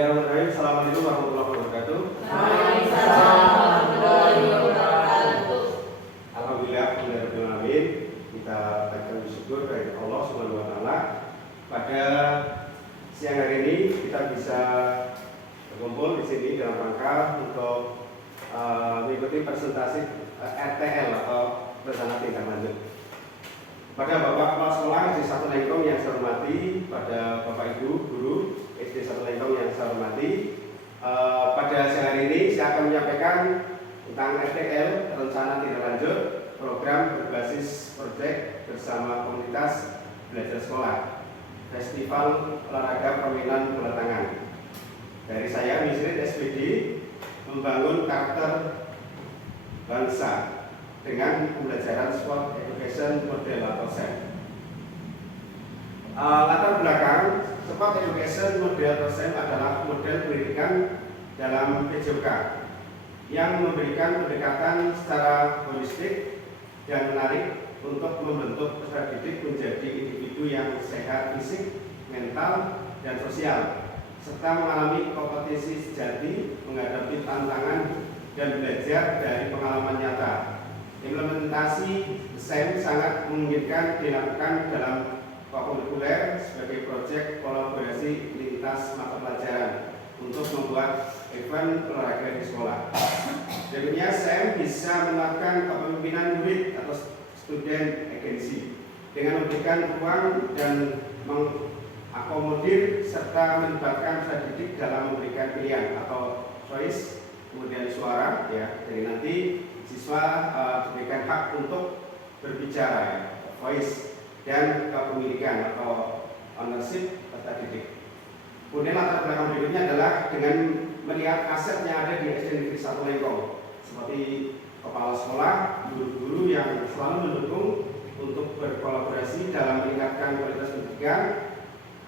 Bismillahirrahmanirrahim. Assalamualaikum warahmatullahi wabarakatuh. Waalaikumsalam warahmatullahi wabarakatuh. Alhamdulillah, Alhamdulillah, kita panjatkan bersyukur kepada Allah Subhanahu wa taala. Pada siang hari ini kita bisa berkumpul di sini dalam rangka untuk mengikuti presentasi RTL atau rencana tindak lanjut. Pada Bapak Kepala Sekolah SD 1 Lengkong yang saya hormati, pada Bapak Ibu Guru SD 1 Lengkong yang saya hormati, pada siang hari ini saya akan menyampaikan tentang RTL, rencana tindak lanjut program berbasis proyek bersama komunitas belajar sekolah, Festival Olahraga Permainan Bola Tangan. Dari saya, Misrit SPD, membangun karakter bangsa dengan pembelajaran sport education model atau SEM. Latar belakang sport education model atau SEM adalah model pendidikan dalam PJOK yang memberikan pendekatan secara holistik dan menarik untuk membentuk peserta didik menjadi individu yang sehat fisik, mental, dan sosial, serta mengalami kompetisi sejati, menghadapi tantangan dan belajar dari pengalaman nyata. Implementasi SEM sangat memungkinkan dilakukan dalam kokurikuler sebagai proyek kolaborasi lintas mata pelajaran untuk membuat event olahraga di sekolah. Berikutnya, SEM bisa menerapkan kepemimpinan murid atau student agency dengan memberikan ruang dan mengakomodir serta melibatkan peserta didik dalam memberikan pilihan atau choice, kemudian suara, ya. Jadi nanti siswa diberikan hak untuk berbicara, ya, voice, dan kepemilikan atau ownership peserta didik. Kemudian latar belakang berikutnya adalah dengan melihat aset yang ada di SD Negeri 1 Lengkong, seperti kepala sekolah, guru-guru yang selalu mendukung untuk berkolaborasi dalam meningkatkan kualitas pendidikan,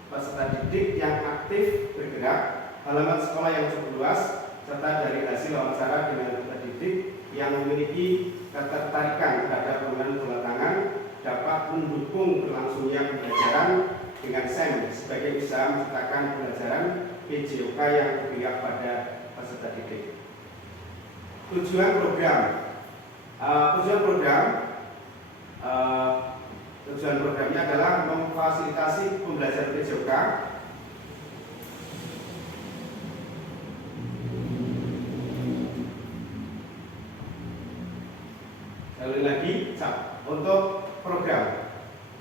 peserta didik yang aktif bergerak, halaman sekolah yang cukup luas, serta dari hasil wawancara dengan peserta didik yang memiliki ketertarikan terhadap permainan bola tangan dapat mendukung berlangsungnya pembelajaran dengan SEM sebagai usaha menciptakan pembelajaran PJOK yang berpihak pada peserta didik. Tujuan programnya adalah memfasilitasi pembelajaran PJOK sekali lagi untuk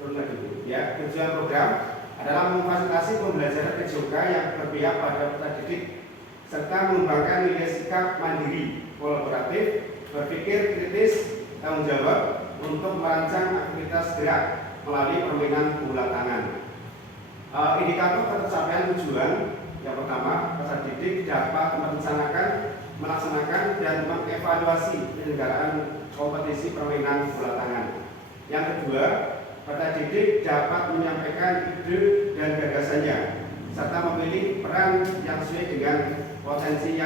tujuan program adalah memfasilitasi pembelajaran PJOK yang berpihak pada peserta didik serta mengembangkan nilai sikap mandiri, kolaboratif, berpikir kritis, tanggung jawab untuk merancang aktivitas gerak melalui permainan bola tangan. Indikator tercapaian tujuan yang pertama, peserta didik dapat melaksanakan dan mengevaluasi penyelenggaraan kompetisi permainan bola tangan. Yang kedua, peserta didik dapat menyampaikan ide dan gagasannya serta memilih peran yang sesuai dengan potensi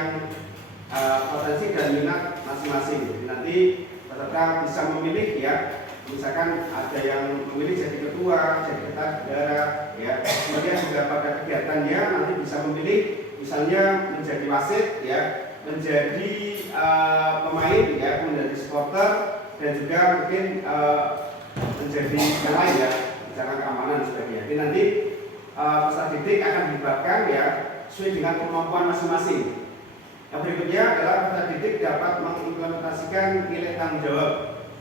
dan minat masing-masing. Nanti peserta bisa memilih, ya, misalkan ada yang memilih jadi ketua, jadi ketagara, ya. Kemudian juga pada kegiatannya nanti bisa memilih, misalnya menjadi wasit, ya, menjadi pemain, ya, menjadi supporter, dan juga mungkin menjadi yang lain, ya, misalkan keamanan dan sebagainya. Jadi nanti peserta didik akan dilibatkan, ya, sesuai dengan kemampuan masing-masing. Yang berikutnya adalah peserta didik dapat mengimplementasikan nilai tanggung jawab,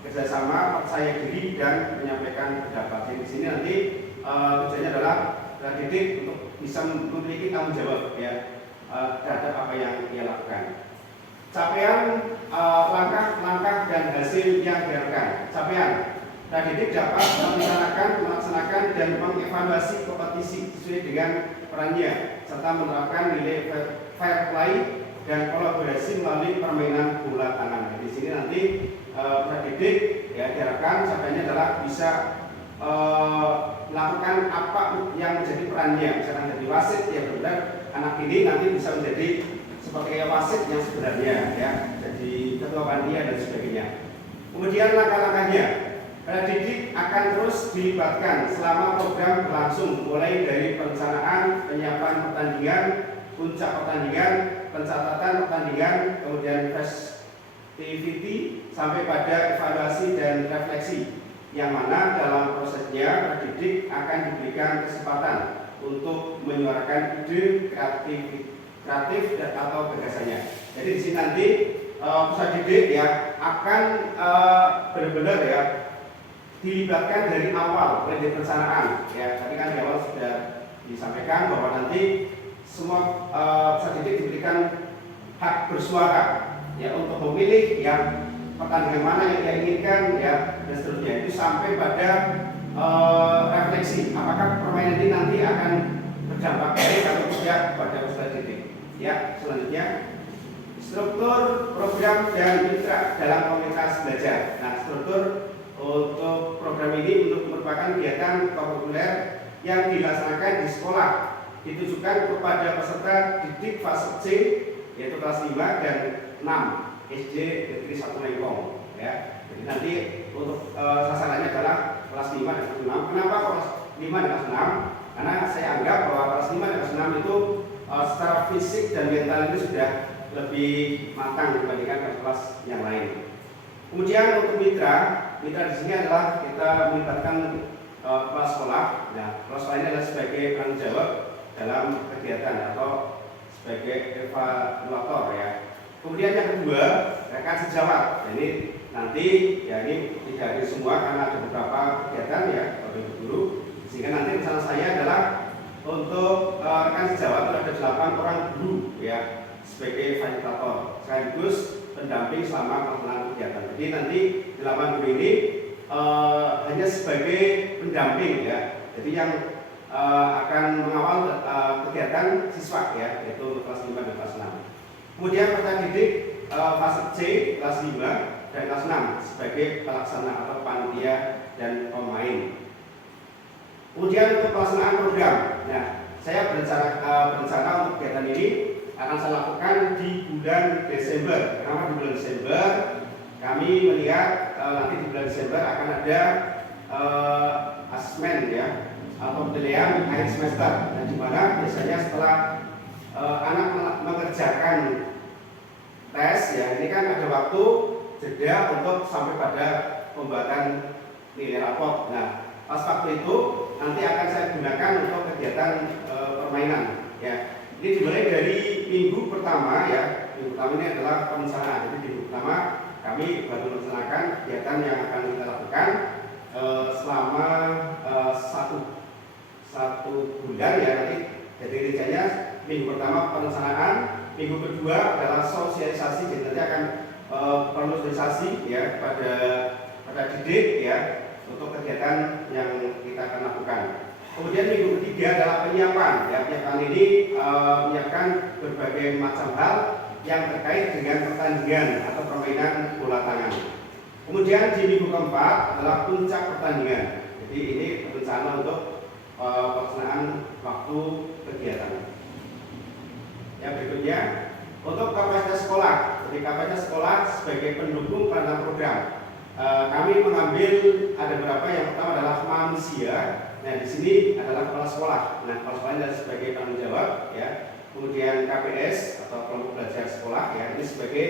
kerjasama, percaya diri, dan menyampaikan pendapat. Di sini nanti tujuannya adalah peserta didik untuk bisa memiliki tanggung jawab, ya, terhadap apa yang ia lakukan. Capaian langkah-langkah dan hasil yang diharapkan. Capaian, peserta didik dapat melaksanakan dan mengevaluasi kompetisi sesuai dengan perannya, serta menerapkan nilai fair play dan kolaborasi melalui permainan bola tangan. Di sini nanti peserta didik, ya, diharapkan capaiannya adalah bisa melakukan apa yang menjadi perannya, misalkan jadi wasit yang benar, anak ini nanti bisa menjadi sebagai wasit yang sebenarnya, ya, jadi ketua panitia dan sebagainya. Kemudian langkah-langkahnya, peserta didik akan terus dilibatkan selama program berlangsung, mulai dari perencanaan, penyiapan pertandingan, puncak pertandingan, pencatatan pertandingan, kemudian festivity, sampai pada evaluasi dan refleksi, yang mana dalam prosesnya pendidik akan diberikan kesempatan untuk menyuarakan ide kreatif dan atau gagasannya. Jadi di sini nanti peserta didik ya akan benar-benar ya dilibatkan dari awal, dari perencanaan. Ya, tadi kan di awal sudah disampaikan bahwa nanti semua peserta didik diberikan hak bersuara ya untuk memilih yang pertandingan mana yang dia inginkan ya dan seterusnya, itu sampai pada refleksi apakah permainan ini nanti akan berdampak baik atau tidak pada peserta didik. Ya, selanjutnya struktur program dan mitra dalam komunitas belajar. Nah, struktur untuk program ini merupakan kegiatan kurikuler yang dilaksanakan di sekolah, ditujukan kepada peserta didik fase C, yaitu kelas 5 dan 6 SD Negeri 1 Lengkong. Ya, jadi nanti untuk sasarannya adalah kelas 5 dan kelas 6. Kenapa kelas 5 dan kelas 6? Karena saya anggap bahwa kelas 5 dan kelas 6 itu secara fisik dan mental itu sudah lebih matang dibandingkan kelas yang lain. Kemudian untuk mitra di sini adalah kita melibatkan kepala sekolah. Nah, kepala sekolah ini adalah sebagai penanggung jawab dalam kegiatan atau sebagai evaluator ya. Kemudian yang kedua, rekan sejawat. Nah, ini nanti ya ini tidak hadir semua karena ada beberapa kegiatan ya Bapak Ibu guru. Sehingga nanti rencana saya adalah untuk rekan sejawat ada 8 orang guru ya sebagai fasilitator sekaligus pendamping selama pelaksanaan kegiatan. Jadi nanti 8 guru ini hanya sebagai pendamping ya. Jadi yang akan mengawal kegiatan siswa ya, yaitu kelas 5 dan kelas 6. Kemudian peserta didik fase C kelas 5 dan kelas 6 sebagai pelaksana atau panitia dan pemain. Kemudian untuk pelaksanaan program. Nah, saya berencana untuk kegiatan ini akan saya lakukan di bulan Desember. Kenapa di bulan Desember? Kami melihat nanti di bulan Desember akan ada asesmen ya atau penilaian akhir semester. Dan di mana biasanya setelah anak mengerjakan tes ya, ini kan ada waktu jeda untuk sampai pada pembuatan nilai raport. Nah, pas waktu itu nanti akan saya gunakan untuk kegiatan permainan ya. Ini dimulai dari minggu pertama ya. Minggu pertama ini adalah perencanaan. Jadi minggu pertama kami baru melaksanakan kegiatan yang akan kita lakukan selama satu bulan ya nanti. Jadi rinciannya minggu pertama perencanaan, minggu kedua adalah sosialisasi. Jadi nanti akan perlu sosialisasi ya pada didik ya untuk kegiatan yang kita akan lakukan. Kemudian minggu ketiga adalah penyiapan. Ya, penyiapan ini menyiapkan berbagai macam hal yang terkait dengan pertandingan atau permainan bola tangan. Kemudian di minggu keempat adalah puncak pertandingan. Jadi ini rencana untuk pelaksanaan waktu kegiatan. Yang berikutnya untuk kapasitas sekolah. Jadi kapasitas sekolah sebagai pendukung pelaksanaan program. Kami mengambil ada beberapa. Yang pertama adalah manusia. Nah, di sini adalah kepala sekolah. Nah, kepala sekolah adalah sebagai penanggung jawab ya. Kemudian KPS atau kelompok belajar sekolah ya, ini sebagai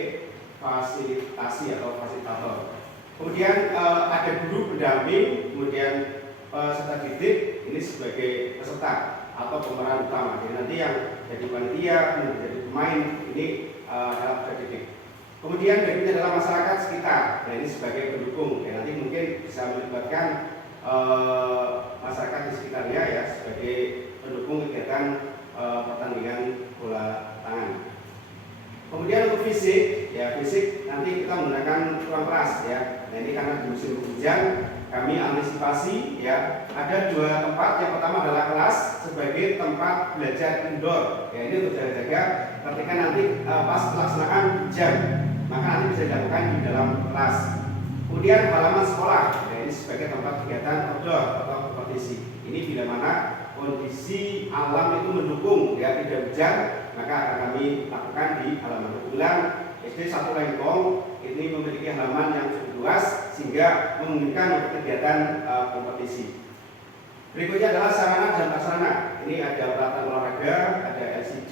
fasilitasi atau fasilitator. Kemudian ada guru pendamping, kemudian peserta didik ini sebagai peserta atau pemeran utama. Jadi nanti yang jadi panitia, menjadi pemain ini adalah peserta didik. Kemudian berikutnya adalah masyarakat sekitar. Nah, ini sebagai pendukung. Ya, nanti mungkin bisa melibatkan masyarakat di sekitarnya ya sebagai pendukung kegiatan pertandingan bola tangan. Kemudian untuk fisik, ya fisik nanti kita menggunakan ruang kelas ya. Nah, ini karena di musim hujan kami antisipasi ya ada 2 tempat. Yang pertama adalah kelas sebagai tempat belajar indoor. Ya, ini untuk jaga-jaga ketika nanti pas pelaksanaan hujan, maka nanti bisa dilakukan di dalam kelas. Kemudian halaman sekolah, ya, ini sebagai tempat kegiatan outdoor atau kompetisi. Ini bila mana kondisi alam itu mendukung ya tidak hujan, maka akan kami lakukan di halaman. Kebetulan SD 1 Lengkong ini memiliki halaman yang cukup luas sehingga memungkinkan untuk kegiatan kompetisi. Berikutnya adalah sarana dan prasarana. Ini ada peralatan olahraga, ada LCD,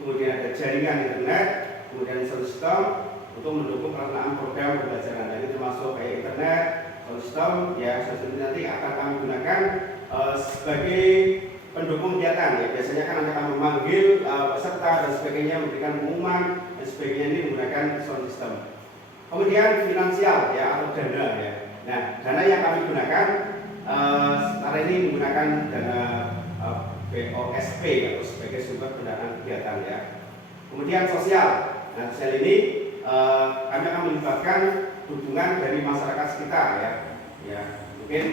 kemudian ada jaringan internet, kemudian sistem untuk mendukung pelaksanaan program pembelajaran. Dan ini termasuk kayak internet, sistem, ya nanti akan kami gunakan sebagai pendukung kegiatan. Ya, biasanya kan akan memanggil peserta dan sebagainya, memberikan pengumuman dan sebagainya, ini menggunakan sound system. Kemudian finansial ya atau dana ya. Nah, dana yang kami gunakan sekarang ini menggunakan dana BOSP atau sebagai sumber pendanaan kegiatan ya. Kemudian sosial. Nah, sosial ini kami akan melibatkan dukungan dari masyarakat sekitar ya. Ya, mungkin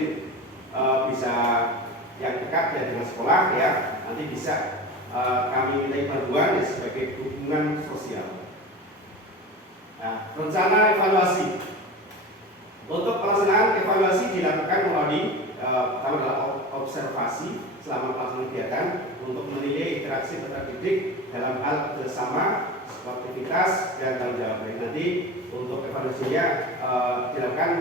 bisa yang dekat ya dengan sekolah ya. Nanti bisa kami minta bantuan ya, sebagai dukungan sosial. Nah, rencana evaluasi. Untuk pelaksanaan evaluasi dilakukan melalui pertama adalah observasi selama pelaksanaan kegiatan untuk menilai interaksi peserta didik dalam hal kerjasama, sportivitas dan tanggung jawab. Nanti untuk evaluasinya dilakukan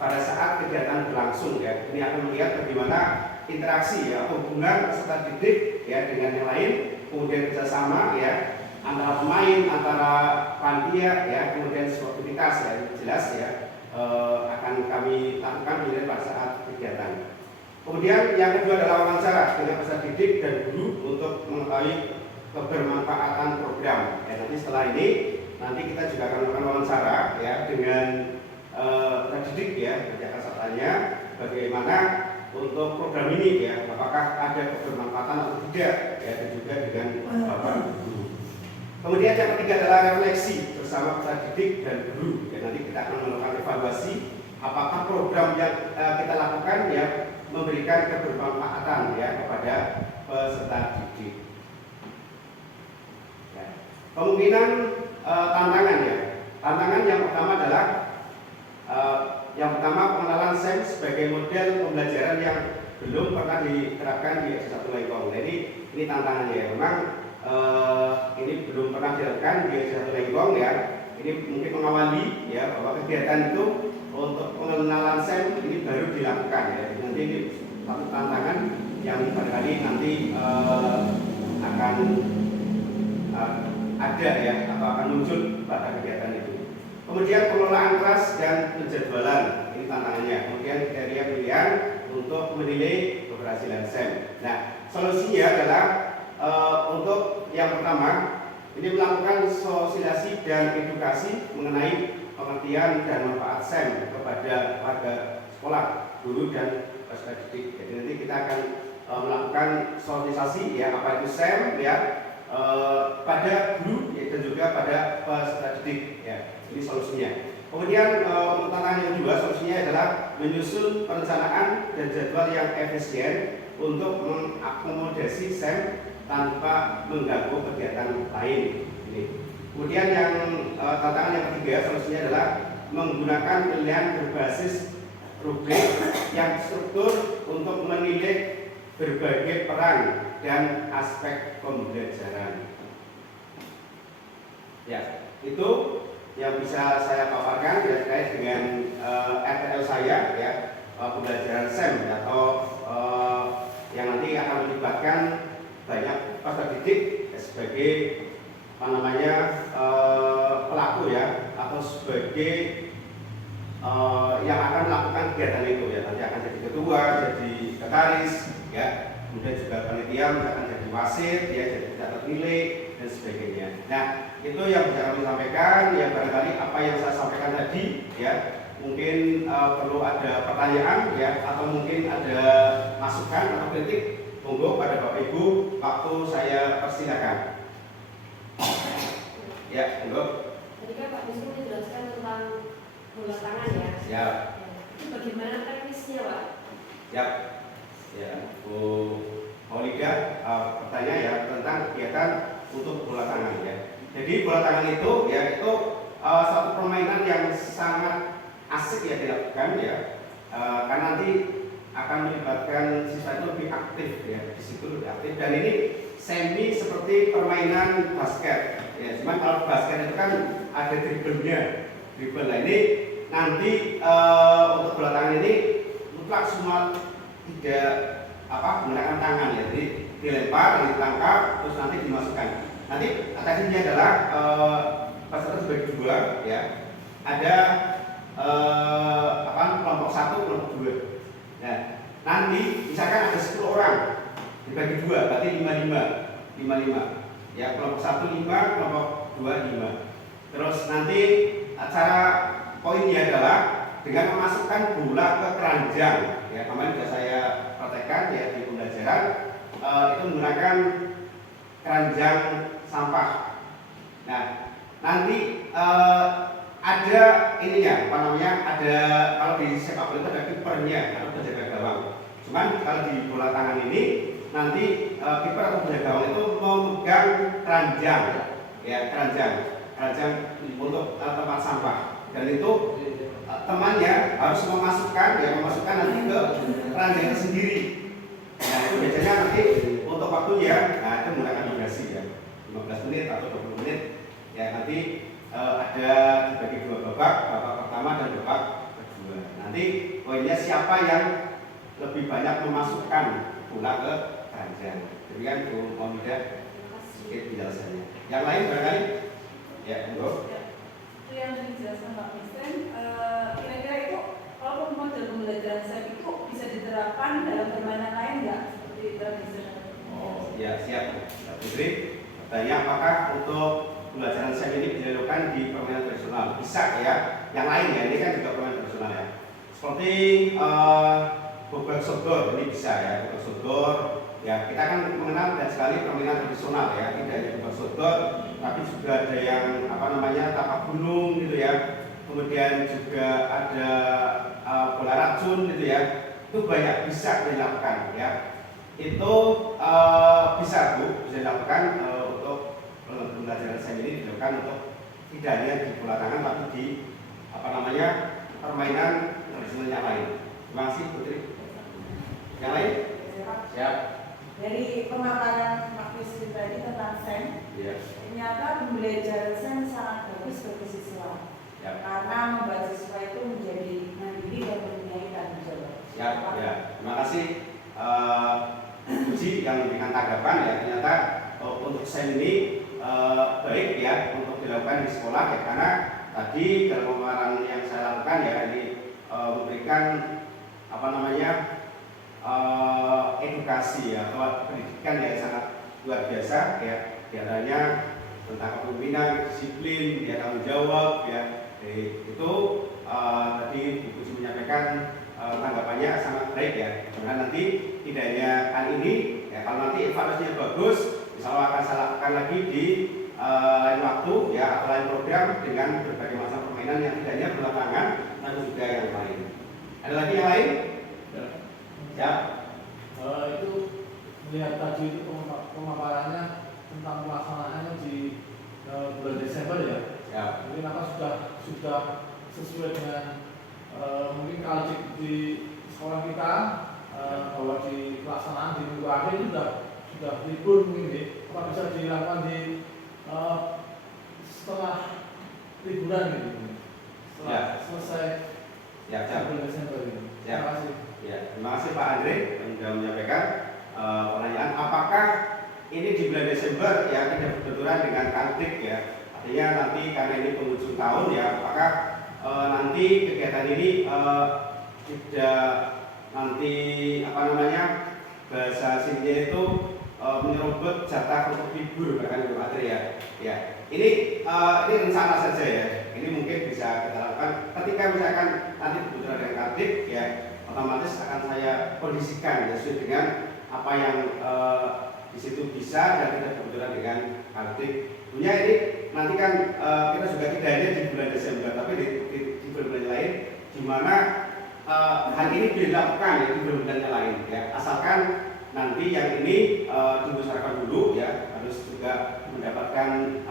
pada saat kegiatan berlangsung ya. Ini akan melihat bagaimana interaksi ya, hubungan peserta didik ya dengan yang lain, kemudian kerjasama ya antara pemain, antara panitia ya, kemudian sportivitas ya, jelas ya akan kami lakukan pada saat kegiatan. Kemudian yang kedua adalah wawancara dengan peserta didik dan guru untuk mengetahui kebermanfaatan program. Ya, nanti setelah ini nanti kita juga akan melakukan wawancara ya dengan peserta didik ya, nanti akan saya tanya bagaimana untuk program ini ya, apakah ada kebermanfaatan atau tidak ya, dan juga dengan bapak guru. Kemudian yang ketiga adalah refleksi bersama peserta didik dan guru. Ya, nanti kita akan melakukan evaluasi apakah program yang kita lakukan ya memberikan kebermanfaatan ya kepada peserta didik. Ya. Kemungkinan tantangan ya. Tantangan yang pertama adalah pengenalan SEM sebagai model pembelajaran yang belum pernah diterapkan di S1 Lengkong. Jadi ini tantangannya ya. Memang ini belum pernah dilakukan di S1 Lengkong ya. Ini mungkin mengawali ya bahwa kegiatan itu untuk pengenalan SEM ini baru dilakukan ya. Nanti ini satu tantangan yang barangkali nanti akan ada ya atau akan muncul pada kegiatan itu. Kemudian pengelolaan kelas dan penjadwalan, ini tantangannya. Kemudian kriteria pilihan untuk menilai keberhasilan SEM. Nah, solusinya adalah untuk yang pertama ini melakukan sosialisasi dan edukasi mengenai pengertian dan manfaat SEM kepada warga sekolah, guru dan peserta didik. Jadi nanti kita akan melakukan sosialisasi ya apa itu SEM ya pada guru ya, dan juga pada peserta didik ya. Ini solusinya. Kemudian tantangan yang kedua solusinya adalah menyusun perencanaan dan jadwal yang efisien untuk mengakomodasi SEM tanpa mengganggu kegiatan lain. Ini. Kemudian yang tantangan yang ketiga solusinya adalah menggunakan pilihan berbasis rubrik yang struktur untuk menilai berbagai peran dan aspek pembelajaran. Ya, itu yang bisa saya paparkan terkait dengan RTL saya ya, pembelajaran SEM atau yang nanti akan melibatkan banyak peserta didik sebagai pelaku ya atau sebagai yang akan melakukan kegiatan itu ya, nanti akan jadi ketua, jadi sekretaris ya, kemudian juga panitia akan jadi wasit ya, jadi pencatat nilai dan sebagainya. Nah, itu yang bisa kami sampaikan ya, barangkali apa yang saya sampaikan tadi ya, mungkin perlu ada pertanyaan ya, atau mungkin ada masukan atau kritik, monggo pada Bapak Ibu, waktu saya persilakan. Ya, monggo. Tadi kan Pak Bisnu menjelaskan tentang bola tangan ya. Ya. Itu bagaimana teknisnya, Pak? Ya. Ya, Bu Maulida bertanya ya tentang kegiatan untuk bola tangan ya. Jadi bola tangan itu ya itu satu permainan yang sangat asik ya dilakukan ya. Karena nanti akan melibatkan siswa itu lebih aktif ya, di situ lebih aktif, dan ini semi seperti permainan basket ya. Cuman kalau basket itu kan ada dribblenya, dribble. Nah, ini nanti untuk bola tangan ini mutlak semua tidak menggunakan tangan ya. Jadi dilempar, ditangkap, terus nanti dimasukkan. Nanti teknisnya adalah peserta dibagi dua, ya. Ada kelompok 1, kelompok 2. Nah, nanti misalkan ada 10 orang dibagi dua, berarti 5-5. Ya, kelompok 1 5, kelompok 2 5. Terus nanti cara poinnya adalah dengan memasukkan bola ke keranjang. Ya, kemarin sudah saya praktekkan ya di pembelajaran, itu menggunakan keranjang sampah. Nah, nanti ada ininya, ada kalau di sepak bola itu ada kipernya atau penjaga gawang. Cuman kalau di bola tangan ini nanti kiper atau penjaga gawang itu memegang keranjang, ya keranjang untuk tempat sampah. Dan itu temannya harus memasukkan nanti ke keranjang itu sendiri. Nah, itu biasanya nanti untuk waktunya, itu menggunakan durasi ya, 15 menit atau 20 menit. Ya, nanti ada dibagi dua babak pertama dan babak kedua. Nanti poinnya siapa yang lebih banyak memasukkan bola ke keranjang. Demikian Bu Mohamida sedikit penjelasannya. Yang lain barangkali? Ya, monggo. Itu yang dijelaskan Pak Presiden. Kira-kira itu kalau model pembelajaran SEM itu bisa diterapkan dalam permainan lain nggak seperti tradisional? Oh ya, siap Mbak Putri. Bertanya apakah untuk pembelajaran SEM ini bisa dilakukan di permainan tradisional? Bisa ya. Yang lain ya, ini kan juga permainan tradisional ya. Seperti bobek sodor ini bisa ya, bobek sodor. Ya, kita kan mengenal dan sekali permainan tradisional ya, tidak hanya bobek sodor, tapi juga ada yang tapak gunung gitu ya. Kemudian juga ada bola racun gitu ya. Itu banyak bisa dilakukan ya. Itu bisa dilakukan untuk pembelajaran SEM ini dilakukan untuk tidak hanya di bola tangan tapi di permainan tradisional yang lain. Terima kasih Putri. Yang lain? Siap. Dari pemaparan Pak Presiden tadi tentang SEM, Ya. ternyata pembelajaran SEM sangat bagus bagi siswa. Ya. Karena membuat siswa itu menjadi mandiri dan mempunyai tanggung jawab. Siap. Ya. Terima kasih Puji yang memberikan tanggapan ya. Ternyata untuk SEM ini baik ya untuk dilakukan di sekolah ya, karena tadi dalam pemaparan yang saya lakukan ya ini memberikan edukasi ya, atau pendidikan yang sangat luar biasa ya, diantaranya tentang kepemimpinan, disiplin, ya tanggung jawab ya. Itu tadi Bu Puji menyampaikan tanggapannya sangat baik ya. Karena nanti tidak hanya kali ini ya, kalau nanti evaluasinya bagus, insya Allah akan saya lakukan lagi di lain waktu ya, atau lain program dengan berbagai macam permainan yang tidak hanya bola tangan, tapi juga yang lain. Ada lagi yang lain? Ya. Itu melihat tadi itu pemaparannya tentang pelaksanaannya di bulan Desember ya. Ya. Mungkin sudah sesuai dengan mungkin kalau di sekolah kita bahwa di pelaksanaan di minggu akhir itu sudah libur mungkin ya. Apa bisa dilakukan di setelah liburan gitu, setelah selesai bulan Desember ini. Terima kasih. Ya, terima kasih Pak Andre yang sudah menyampaikan pertanyaan apakah ini di bulan Desember ya tidak berbenturan dengan Kartik ya. Artinya nanti karena ini penghujung tahun ya, apakah nanti kegiatan ini tidak nanti bahasa sininya itu menyerobot jatah untuk libur bahkan Pak Andre ya. Ya, ini rencana saja ya. Ini mungkin bisa kita lakukan ketika misalkan nanti berbenturan dengan Kartik ya, otomatis akan saya kondisikan ya, sesuai dengan apa yang di situ bisa dan tidak berbenturan dengan Kartik. Punya ini nanti kan kita juga tidak hanya di bulan Desember, tapi di bulan-bulan lain, di mana hal ini dilakukan ya di bulan-bulan lain ya. Asalkan nanti yang ini dibesarkan dulu ya, harus juga mendapatkan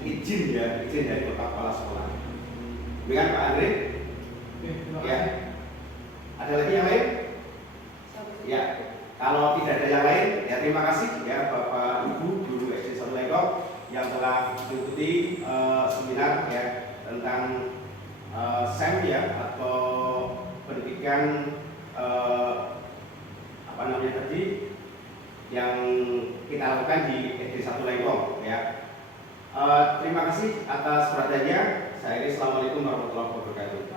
izin dari kepala sekolah. Demikian Pak Andre. Ya. Ada lagi yang lain? Ya. Kalau tidak ada yang lain, ya terima kasih ya Bapak Ibu Guru SD 1 Legok yang telah mengikuti seminar ya tentang SEM ya, atau pendidikan apa namanya tadi yang kita lakukan di SD 1 Lengkong ya. Terima kasih atas perhatiannya. Saya Assalamualaikum warahmatullahi wabarakatuh.